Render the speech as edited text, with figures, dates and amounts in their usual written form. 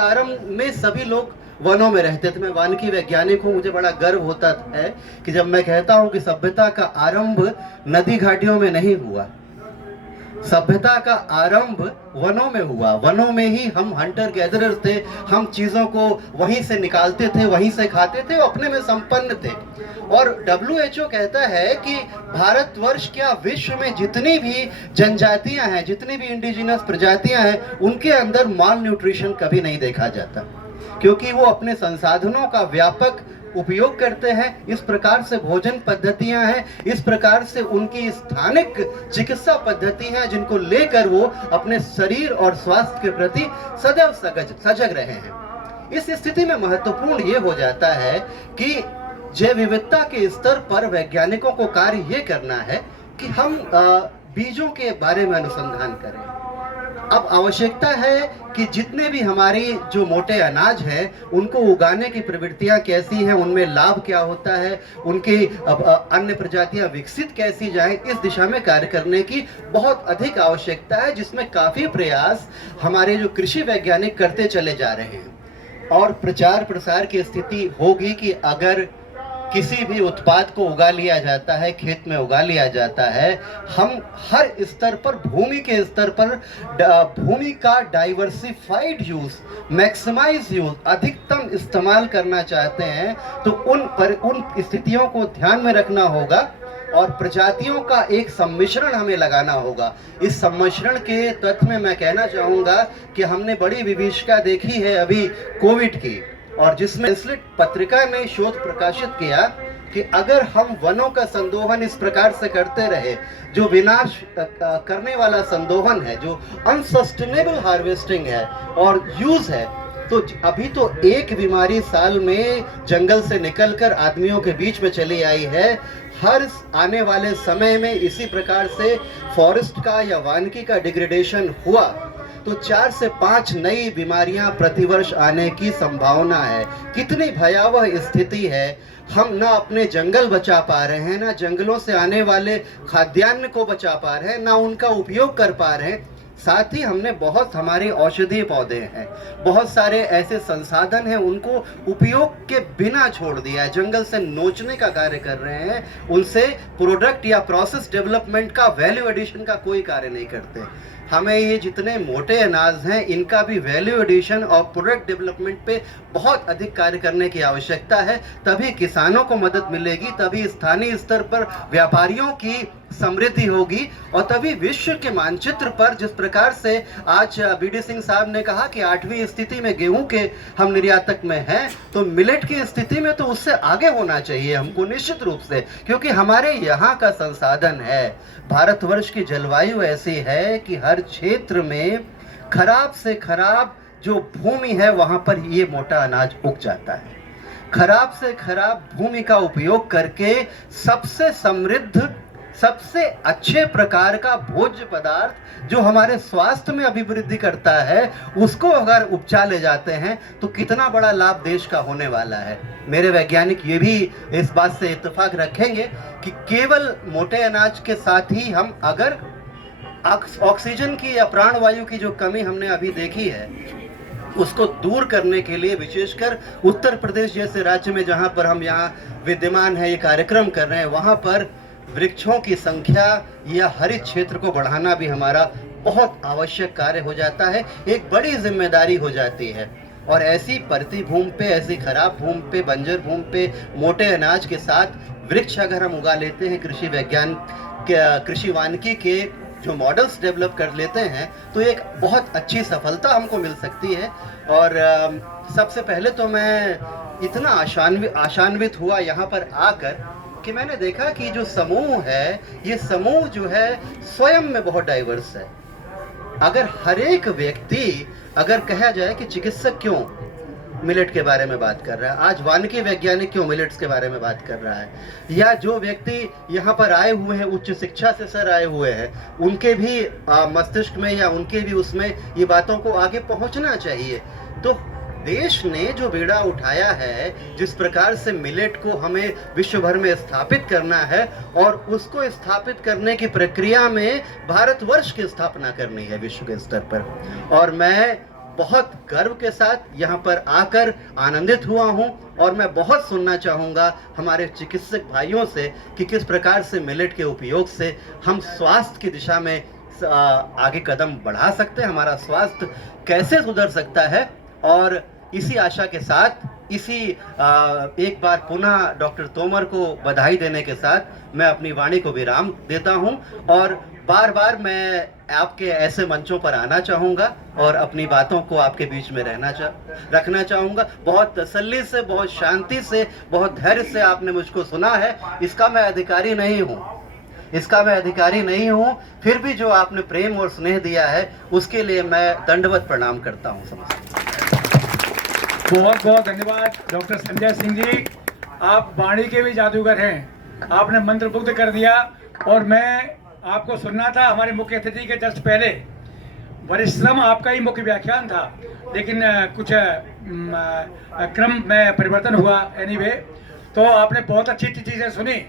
आरंभ में सभी लोग वनों में रहते थे। मैं वानिकी वैज्ञानिक हूँ, मुझे बड़ा गर्व होता है कि जब मैं कहता हूँ कि सभ्यता का आरंभ नदी घाटियों में नहीं हुआ, सभ्यता का आरंभ वनों में हुआ। वनों में ही हम हंटर गैदरर थे, हम चीजों को वहीं से निकालते थे, वहीं से खाते थे, अपने में संपन्न थे। और WHO कहता है कि भारतवर्ष क्या विश्व में जितनी भी जनजातियां हैं, जितनी भी इंडिजिनस प्रजातियां हैं, उनके अंदर माल न्यूट्रिशन कभी नहीं देखा जाता, क्योंकि वो अपने संसाधनों का व्यापक उपयोग करते हैं। इस प्रकार से भोजन पद्धतियां हैं, इस प्रकार से उनकी स्थानिक चिकित्सा पद्धति है, जिनको लेकर वो अपने शरीर और स्वास्थ्य के प्रति सदैव सजग रहे हैं। इस स्थिति में महत्वपूर्ण ये हो जाता है कि जैव विविधता के स्तर पर वैज्ञानिकों को कार्य ये करना है कि हम बीजों के बारे में अनुसंधान करें। अब आवश्यकता है कि जितने भी हमारी जो मोटे अनाज हैं उनको उगाने की प्रवृत्तियां कैसी हैं, उनमें लाभ क्या होता है, उनकी अन्य प्रजातियां विकसित कैसी जाएं, इस दिशा में कार्य करने की बहुत अधिक आवश्यकता है, जिसमें काफी प्रयास हमारे जो कृषि वैज्ञानिक करते चले जा रहे हैं। और प्रचार प्रसार की स्थिति होगी कि अगर किसी भी उत्पाद को उगा लिया जाता है, खेत में उगा लिया जाता है, हम हर स्तर पर, भूमि के स्तर पर भूमि का डाइवर्सिफाइड यूज, मैक्सिमाइज यूज, अधिकतम इस्तेमाल करना चाहते हैं, तो उन स्थितियों को ध्यान में रखना होगा और प्रजातियों का एक सम्मिश्रण हमें लगाना होगा। इस सम्मिश्रण के तत्व में मैं कहना चाहूँगा कि हमने बड़ी विभीषिका देखी है अभी कोविड की, और जिसमें स्लिट पत्रिका ने शोध प्रकाशित किया कि अगर हम वनों का संदोहन इस प्रकार से करते रहे, जो विनाश करने वाला संदोहन है, जो अनसस्टेनेबल हार्वेस्टिंग है और यूज है, तो अभी तो एक बीमारी साल में जंगल से निकलकर आदमियों के बीच में चली आई है। हर आने वाले समय में इसी प्रकार से फॉरेस्ट का या वानिकी का डिग्रेडेशन हुआ तो 4 से 5 नई बीमारियां प्रतिवर्ष आने की संभावना है। कितनी भयावह स्थिति है। हम ना अपने जंगल बचा पा रहे हैं, ना जंगलों से आने वाले खाद्यान्न को बचा पा रहे हैं, ना उनका उपयोग कर पा रहे हैं। साथ ही हमने बहुत, हमारे औषधीय पौधे हैं, बहुत सारे ऐसे संसाधन हैं, उनको उपयोग के बिना छोड़ दिया है। जंगल से नोचने का कार्य कर रहे हैं, उनसे प्रोडक्ट या प्रोसेस डेवलपमेंट का, वैल्यू एडिशन का कोई कार्य नहीं करते। हमें ये जितने मोटे अनाज हैं, इनका भी वैल्यू एडिशन और प्रोडक्ट डेवलपमेंट पे बहुत अधिक कार्य करने की आवश्यकता है। तभी किसानों को मदद मिलेगी, तभी स्थानीय स्तर पर व्यापारियों की समृद्धि होगी, और तभी विश्व के मानचित्र पर, जिस प्रकार से आज BD सिंह साहब ने कहा कि 8वीं स्थिति में गेहूं के हम निर्यातक में हैं, तो मिलेट की स्थिति में तो उससे आगे होना चाहिए हमको निश्चित रूप से, क्योंकि हमारे यहाँ का संसाधन है। भारतवर्ष की जलवायु ऐसी है कि हर क्षेत्र में खराब से खराब जो भूमि है वहां पर ये मोटा अनाज उग जाता है। खराब से खराब भूमि का उपयोग करके सबसे समृद्ध, सबसे अच्छे प्रकार का भोज्य पदार्थ जो हमारे स्वास्थ्य में अभिवृद्धि करता है, उसको अगर उपचा ले जाते हैं तो कितना बड़ा लाभ देश का होने वाला है। मेरे वैज्ञानिक ये भी इस बात से इत्तेफाक रखेंगे कि केवल मोटे अनाज के साथ ही हम अगर ऑक्सीजन की या प्राणवायु की जो कमी हमने अभी देखी है, उसको दूर करने के लिए, विशेषकर उत्तर प्रदेश जैसे राज्य में जहाँ पर हम यहाँ विद्यमान है, ये कार्यक्रम कर रहे हैं, वहाँ पर वृक्षों की संख्या या हरित क्षेत्र को बढ़ाना भी हमारा बहुत आवश्यक कार्य हो जाता है, एक बड़ी जिम्मेदारी हो जाती है। और ऐसी परती भूमि पे, ऐसी खराब भूमि पे, बंजर भूमि पे मोटे अनाज के साथ वृक्ष अगर हम उगा लेते हैं, कृषि विज्ञान के, कृषि वानिकी के जो मॉडल्स डेवलप कर लेते हैं, तो एक बहुत अच्छी सफलता हमको मिल सकती है। और सबसे पहले तो मैं इतना आशान्वित हुआ यहाँ पर आकर कि मैंने देखा कि जो समूह है, ये समूह जो है स्वयं में बहुत डाइवर्स है। अगर हर एक व्यक्ति, अगर कहा जाए कि चिकित्सक क्यों मिलेट के बारे में बात कर रहा है, आज वानिकी वैज्ञानिक क्यों मिलेट्स के बारे में बात कर रहा है, या जो व्यक्ति यहाँ पर आए हुए हैं, उच्च शिक्षा से सर आए हुए हैं, उनके भी मस्तिष्क में या उनके भी उसमें ये बातों को आगे पहुँचना चाहिए। तो देश ने जो बीड़ा उठाया है, जिस प्रकार से मिलेट को हमें विश्व भर में स्थापित करना है, और उसको स्थापित करने की प्रक्रिया में भारतवर्ष की स्थापना करनी है विश्व के स्तर पर। और मैं बहुत गर्व के साथ यहाँ पर आकर आनंदित हुआ हूँ और मैं बहुत सुनना चाहूँगा हमारे चिकित्सक भाइयों से कि किस प्रकार से मिलेट के उपयोग से हम स्वास्थ्य की दिशा में आगे कदम बढ़ा सकते हैं, हमारा स्वास्थ्य कैसे सुधर सकता है। और इसी आशा के साथ एक बार पुनः डॉक्टर तोमर को बधाई देने के साथ मैं अपनी वाणी को विराम देता हूं और बार बार मैं आपके ऐसे मंचों पर आना चाहूँगा और अपनी बातों को आपके बीच में रखना चाहूँगा। बहुत तसल्ली से, बहुत शांति से, बहुत धैर्य से आपने मुझको सुना है। इसका मैं अधिकारी नहीं हूँ, फिर भी जो आपने प्रेम और स्नेह दिया है उसके लिए मैं दंडवत प्रणाम करता हूँ। बहुत बहुत धन्यवाद डॉक्टर संजय सिंह जी, आप वाणी के भी जादूगर हैं, आपने मंत्रमुग्ध कर दिया। और मैं आपको सुनना था हमारे मुख्य अतिथि के जस्ट पहले, परिश्रम आपका ही मुख्य व्याख्यान था, लेकिन कुछ क्रम में परिवर्तन हुआ। एनीवे, तो आपने बहुत अच्छी अच्छी चीज़ें सुनी।